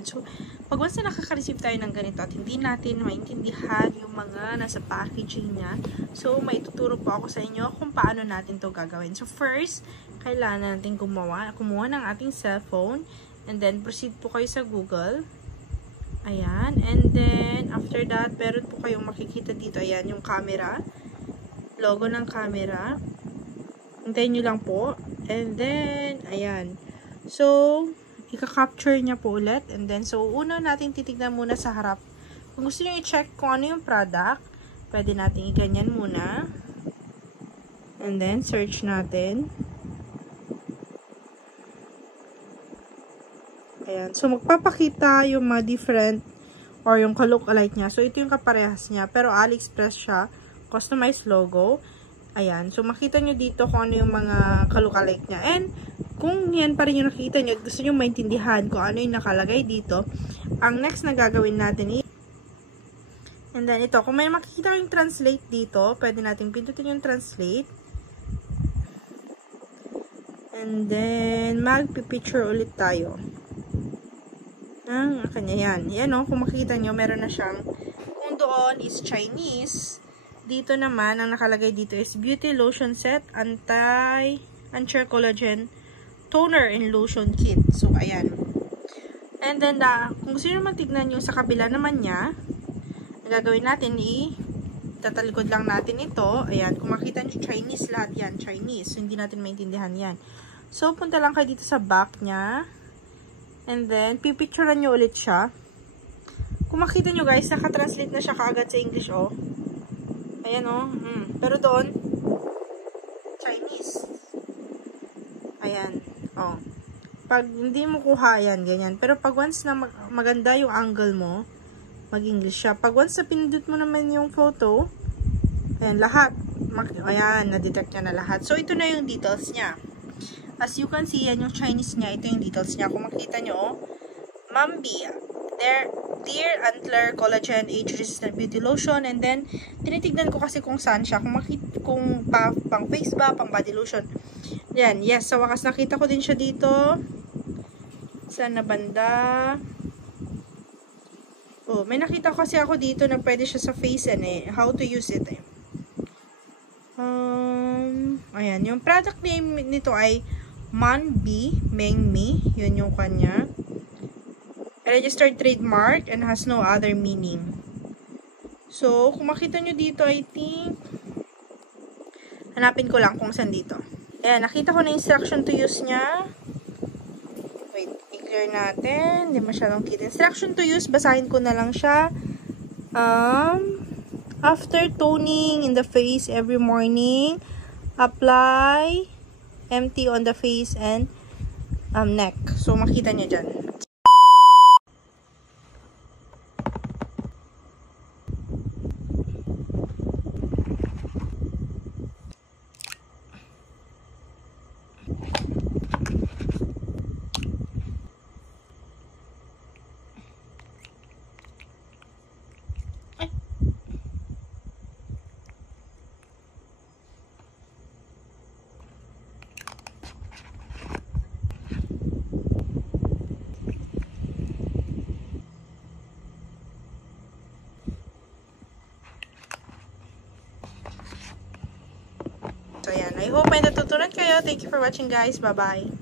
Ayan. So, pag once na nakaka-receive tayo ng ganito at hindi natin maintindihan yung mga nasa packaging niya, so, may tuturo po ako sa inyo kung paano natin to gagawin. So, first, kailangan natin kumuha ng ating cellphone and then proceed po kayo sa Google. Ayan. And then, after that, meron po kayong makikita dito. Ayan, yung camera. Logo ng camera. Hintayin nyo lang po. And then, ayan. So, ika-capture niya po ulit. And then, so, una natin titignan muna sa harap. Kung gusto nyo i-check kung ano yung product, pwede natin i-ganyan muna. And then, search natin. Ayan. So, magpapakita yung mga different or yung ka-look-alike niya. So, ito yung kaparehas niya. Pero, AliExpress siya. Customized logo. Ayan. So, makita nyo dito kung ano yung mga ka-look-alike niya. And, kung yan pa rin yung nakikita nyo at gusto nyo maintindihan kung ano yung nakalagay dito, ang next na gagawin natin is, and then ito, kung may makikita yung translate dito, pwede natin pindutin yung translate. And then, magpipicture ulit tayo. Kanya yan. Yan o, kung makikita nyo, meron na siyang, kung doon is Chinese, dito naman, ang nakalagay dito is Beauty Lotion Set, Anti-Uncher Collagen, Toner and Lotion Kit. So, ayan. And then, kung gusto nyo naman tignan yung sa kabila naman niya, ang gagawin natin, tatalikod lang natin ito. Ayan, kung makita nyo, Chinese lahat yan. Chinese. So, hindi natin maintindihan yan. So, punta lang kayo dito sa back niya. And then, pipicturean nyo ulit siya. Kung makita nyo guys, nakatranslate na siya kaagad sa English, oh. Ayan, oh. Pero doon, Chinese. Ayan, oh. Pag hindi mo kuha, yan, ganyan. Pero pag once na maganda yung angle mo, mag-English siya. Pag once na pinindot mo naman yung photo, ayan, lahat. Ayan, na-detect niya na lahat. So, ito na yung details niya. As you can see, yan yung Chinese niya. Ito yung details niya. Kung makita nyo, Mambi, Dear Antler Collagen Age Resistant Beauty Lotion. And then, tinitignan ko kasi kung saan siya. Kung pang face ba, pang body lotion. Yan, yes. Sa wakas, nakita ko din siya dito. Saan na banda? Oh, may nakita kasi ako dito na pwede siya sa face and how to use it. Ayan, yung product name nito ay Manbi Mengmi, yun yung kanya. Registered trademark and has no other meaning. So, kung makita nyo dito, I think, hanapin ko lang kung saan dito. Ayan, nakita ko na instruction to use niya. Wait, i-clear natin. Hindi masyadong kita. Instruction to use, basahin ko na lang siya. After toning in the face every morning, apply empty on the face and neck. So, makita niyo dyan. So, ayan. I hope may natutunan kayo. Thank you for watching, guys. Bye-bye.